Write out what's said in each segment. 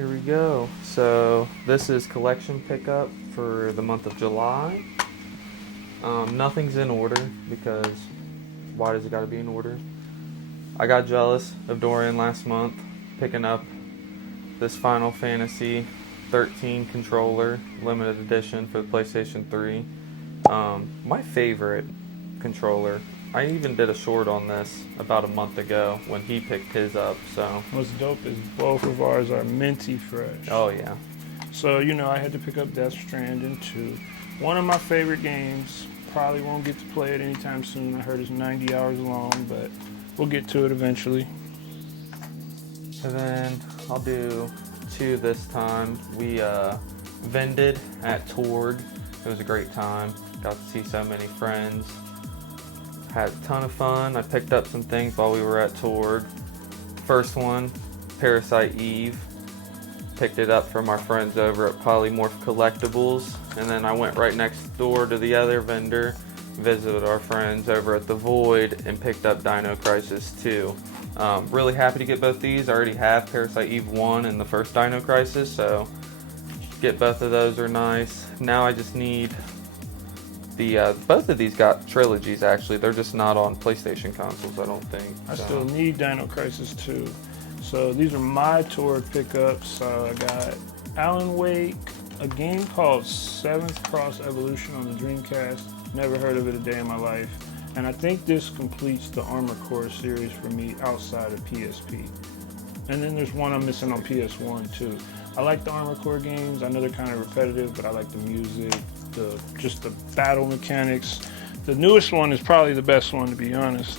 Here we go. So this is collection pickup for the month of July. Nothing's in order because why does it got to be in order? I got jealous of Dorien last month picking up this Final Fantasy 13 controller, limited edition for the PlayStation 3. My favorite controller. I even did a short on this about a month ago when he picked his up. So what's dope is both of ours are minty fresh. oh yeah. So, I had to pick up Death Stranding 2. One of my favorite games. Probably won't get to play it anytime soon. I heard it's 90 hours long, but we'll get to it eventually. And then I'll do 2 this time. We vended at Torg. It was a great time. Got to see so many friends. Had a ton of fun. I picked up some things while we were at Torg. First one, Parasite Eve. Picked it up from our friends over at Polymorph Collectibles. And then I went right next door to the other vendor, visited our friends over at The Void, and picked up Dino Crisis 2. Really happy to get both these. I already have Parasite Eve 1 and the first Dino Crisis, so get both of those are nice. Now I just need the, both of these got trilogies actually. They're just not on PlayStation consoles, I don't think. I still need Dino Crisis 2. So these are my Torg pickups. So I got Alan Wake, a game called Seventh Cross Evolution on the Dreamcast. Never heard of it a day in my life. And I think this completes the Armored Core series for me outside of PSP. And then there's one I'm missing on PS1 too. I like the Armored Core games. I know they're kind of repetitive, but I like the music, just the battle mechanics. The newest one is probably the best one, to be honest.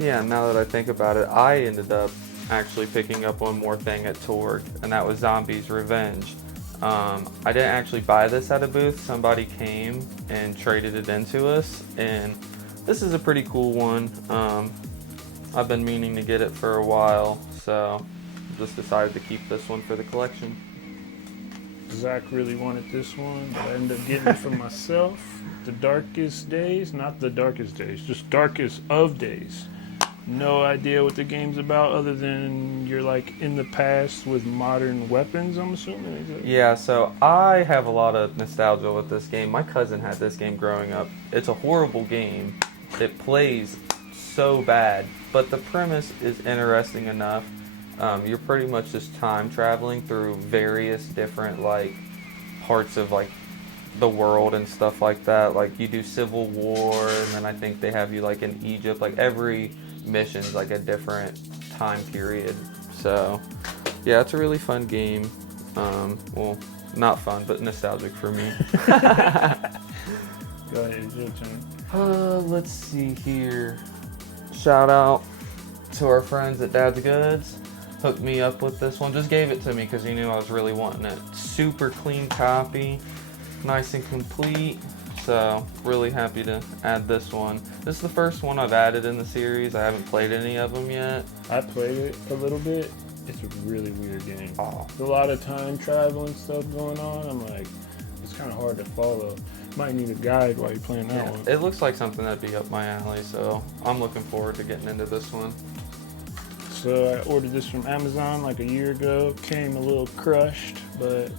Yeah, now that I think about it, I ended up actually picking up one more thing at Torg, and that was Zombies Revenge. I didn't actually buy this at a booth. Somebody came and traded it into us, and this is a pretty cool one. I've been meaning to get it for a while, so just decided to keep this one for the collection. Zach really wanted this one, but I ended up getting it for myself. The Darkest Days, not the Darkest Days, just Darkest of Days. No idea what the game's about other than you're like in the past with modern weapons, I'm assuming. Yeah, so I have a lot of nostalgia with this game. My cousin had this game growing up. It's a horrible game. It plays so bad, but the premise is interesting enough. You're pretty much just time traveling through various different like parts of like the world and stuff like that. Like you do Civil War, and then I think they have you like in Egypt. Like every mission's like a different time period. So yeah, it's a really fun game. Well, not fun, but nostalgic for me. Go ahead, it's your turn. Let's see here. Shout out to our friends at Dad's Goods. Hooked me up with this one. Just gave it to me because he knew I was really wanting it. Super clean copy. Nice and complete. So really happy to add this one. This is the first one I've added in the series. I haven't played any of them yet. I played it a little bit. It's a really weird game. Oh. There's a lot of time travel and stuff going on. I'm like, it's kind of hard to follow. Might need a guide while you're playing that one. It looks like something that'd be up my alley, so I'm looking forward to getting into this one. So I ordered this from Amazon like a year ago. Came a little crushed, but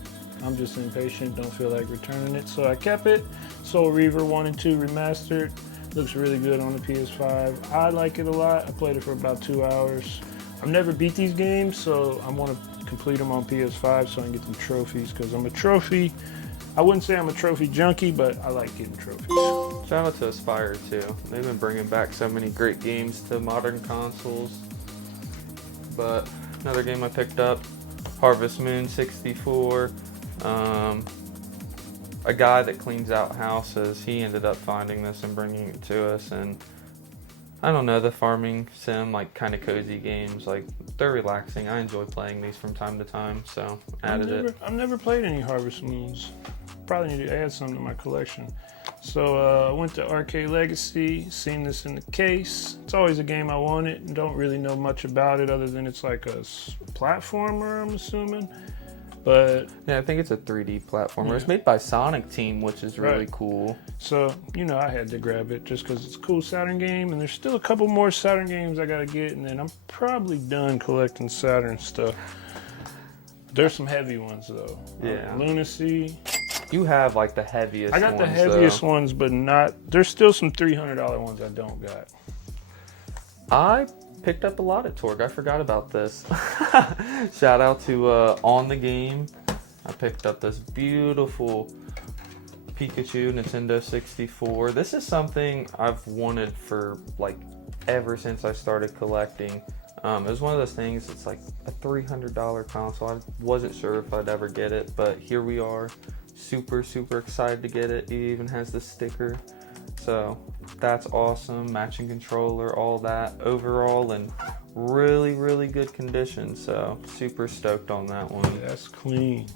I'm just impatient, don't feel like returning it. So I kept it. Soul Reaver 1 and 2 remastered. Looks really good on the PS5. I like it a lot. I played it for about 2 hours. I've never beat these games, so I want to complete them on PS5 so I can get some trophies, because I wouldn't say I'm a trophy junkie, but I like getting trophies. Shout out to Aspire too. They've been bringing back so many great games to modern consoles. But another game I picked up, Harvest Moon 64. A guy that cleans out houses, he ended up finding this and bringing it to us, and I don't know, the farming sim, like kind of cozy games, like they're relaxing. I enjoy playing these from time to time, so added it. I've never played any Harvest Moons. Probably need to add some to my collection. So I went to Arcade Legacy, seen this in the case. It's always a game I wanted and don't really know much about it other than it's like a platformer, I'm assuming. But yeah, I think it's a 3D platformer. Yeah. It's made by Sonic Team, which is really Right. cool. So, I had to grab it just because it's a cool Saturn game, and there's still a couple more Saturn games I gotta get, and then I'm probably done collecting Saturn stuff. There's some heavy ones though. Yeah. Lunacy. You have like the heaviest I got ones, the heaviest though. ones, but not. There's still some $300 ones I don't got. I picked up a lot at Torg. I forgot about this. Shout out to On the Game. I picked up this beautiful Pikachu Nintendo 64. This is something I've wanted for like ever since I started collecting. It was one of those things, it's like a $300 console. I wasn't sure if I'd ever get it, but here we are. Super, super excited to get it. It even has the sticker. So that's awesome. Matching controller, all that. Overall in really, really good condition. So super stoked on that one. Yeah, that's clean.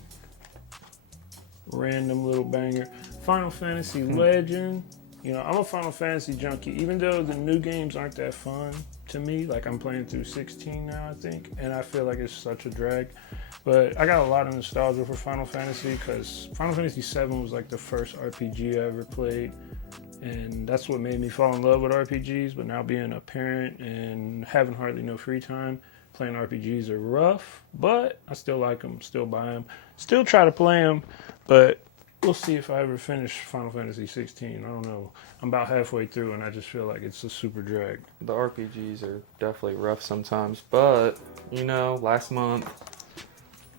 Random little banger. Final Fantasy Legend. You know, I'm a Final Fantasy junkie. Even though the new games aren't that fun to me, like I'm playing through 16 now, I think, and I feel like it's such a drag. But I got a lot of nostalgia for Final Fantasy because Final Fantasy VII was like the first RPG I ever played. And that's what made me fall in love with RPGs. But now being a parent and having hardly no free time, playing RPGs are rough. But I still like them, still buy them, still try to play them. But we'll see if I ever finish Final Fantasy 16. I don't know. I'm about halfway through and I just feel like it's a super drag. The RPGs are definitely rough sometimes. But, you know, last month,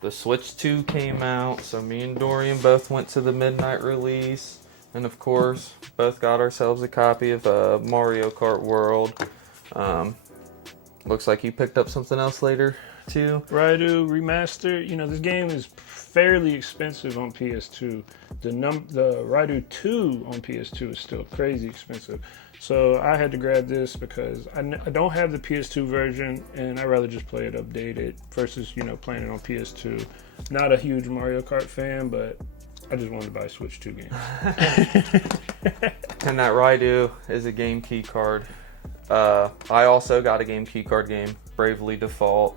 the Switch 2 came out, so me and Dorien both went to the midnight release, and of course, both got ourselves a copy of Mario Kart World. Looks like you picked up something else later, too. Raidu Remastered. You know, this game is fairly expensive on PS2. The Raidu 2 on PS2 is still crazy expensive. So I had to grab this because I don't have the PS2 version, and I'd rather just play it updated versus, you know, playing it on PS2. Not a huge Mario Kart fan, but I just wanted to buy Switch 2 games. And that Raidu is a game key card. I also got a game key card game, Bravely Default.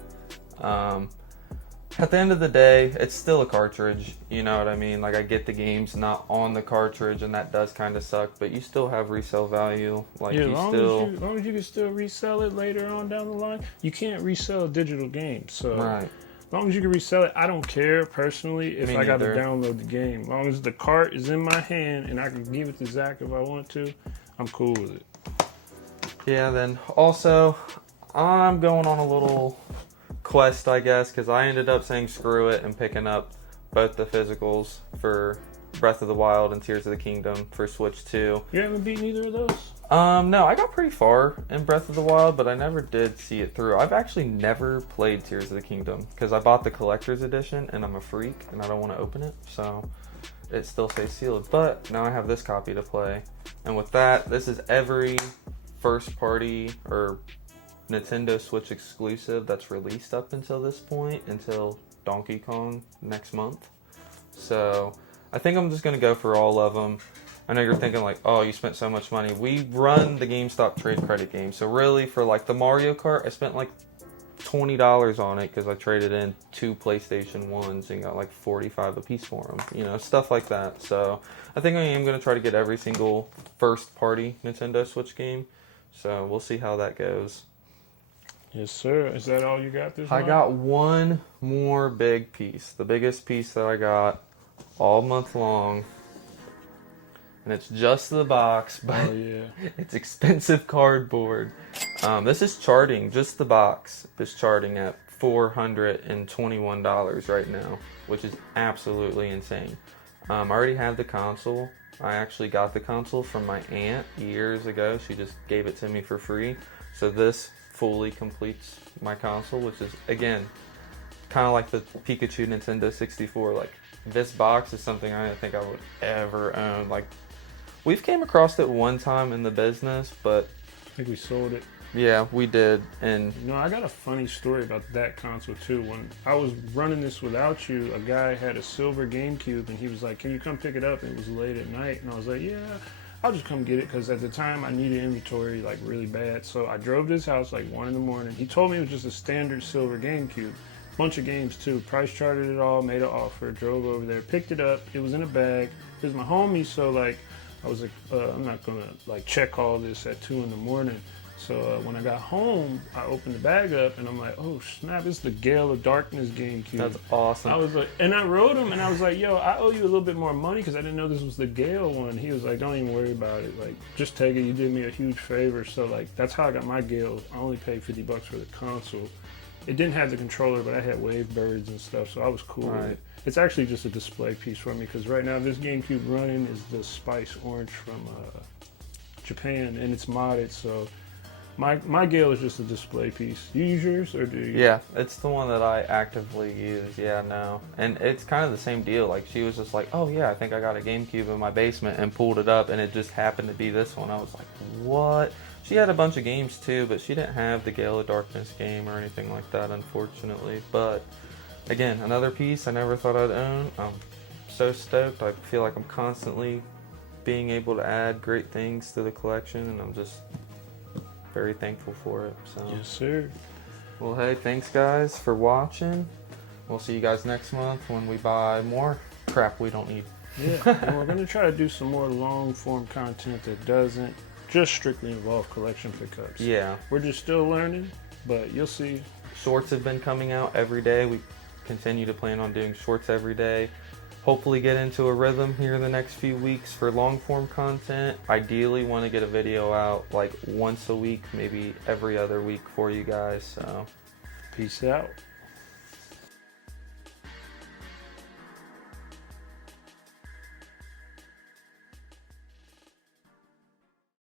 At the end of the day, it's still a cartridge, you know what I mean? Like, I get the game's not on the cartridge, and that does kind of suck, but you still have resale value. Like, yeah, as long as you can still resell it later on down the line. You can't resell a digital game, so right. as long as you can resell it, I don't care personally if I got to download the game. As long as the cart is in my hand and I can give it to Zach if I want to, I'm cool with it. Yeah, then also, I'm going on a little quest, I guess, because I ended up saying screw it and picking up both the physicals for Breath of the Wild and Tears of the Kingdom for Switch 2. You haven't beat either of those? No, I got pretty far in Breath of the Wild, but I never did see it through. I've actually never played Tears of the Kingdom because I bought the collector's edition and I'm a freak and I don't want to open it, so it still stays sealed. But now I have this copy to play, and with that, this is every first party or Nintendo Switch exclusive that's released up until this point, until Donkey Kong next month. So I think I'm just going to go for all of them. I know you're thinking like, oh, you spent so much money. We run the GameStop trade credit game. So really for like the Mario Kart, I spent like $20 on it because I traded in 2 PlayStation 1s and got like 45 a piece for them. You know, stuff like that. So I think I am going to try to get every single first party Nintendo Switch game. So we'll see how that goes. Yes, sir. Is that all you got this month? I got one more big piece. The biggest piece that I got all month long. And it's just the box, but it's expensive cardboard. This is charting, just the box is charting at $421 right now, which is absolutely insane. I already have the console. I actually got the console from my aunt years ago. She just gave it to me for free. So this fully completes my console, which is, again, kind of like the Pikachu Nintendo 64. Like, this box is something I don't think I would ever own. Like, we've came across it one time in the business, but I think we sold it. Yeah, we did. And you know, I got a funny story about that console too. When I was running this without you, a guy had a silver GameCube and he was like, can you come pick it up? And it was late at night, and I was like, yeah, I'll just come get it, because at the time I needed inventory like really bad. So I drove to his house like 1 a.m. He told me it was just a standard silver GameCube. Bunch of games too. Price charted it all, made an offer, drove over there, picked it up. It was in a bag. It was my homie, so like I was like, I'm not gonna like check all this at 2 a.m. So when I got home, I opened the bag up and I'm like, oh snap, it's the Gale of Darkness GameCube. That's awesome. I was like, and I wrote him and I was like, yo, I owe you a little bit more money because I didn't know this was the Gale one. He was like, don't even worry about it. Like, just take it. You did me a huge favor. So like, that's how I got my Gale. I only paid $50 for the console. It didn't have the controller, but I had Wavebirds and stuff, so I was cool with it. It's actually just a display piece for me because right now this GameCube running is the Spice Orange from Japan, and it's modded, so my Gale is just a display piece. You use yours, or do you? Yeah, it's the one that I actively use. Yeah, no. And it's kind of the same deal. Like, she was just like, oh yeah, I think I got a GameCube in my basement, and pulled it up, and it just happened to be this one. I was like, what? She had a bunch of games too, but she didn't have the Gale of Darkness game or anything like that, unfortunately. But again, another piece I never thought I'd own. I'm so stoked. I feel like I'm constantly being able to add great things to the collection, and I'm just very thankful for it. So, Yes, sir. well, hey, thanks guys for watching. We'll see you guys next month when we buy more crap we don't need. Yeah, and we're gonna try to do some more long form content that doesn't just strictly involve collection pickups. Yeah. We're just still learning, but you'll see. Shorts have been coming out every day. We continue to plan on doing shorts every day. Hopefully get into a rhythm here in the next few weeks for long form content. Ideally want to get a video out like once a week, maybe every other week for you guys. So Peace out.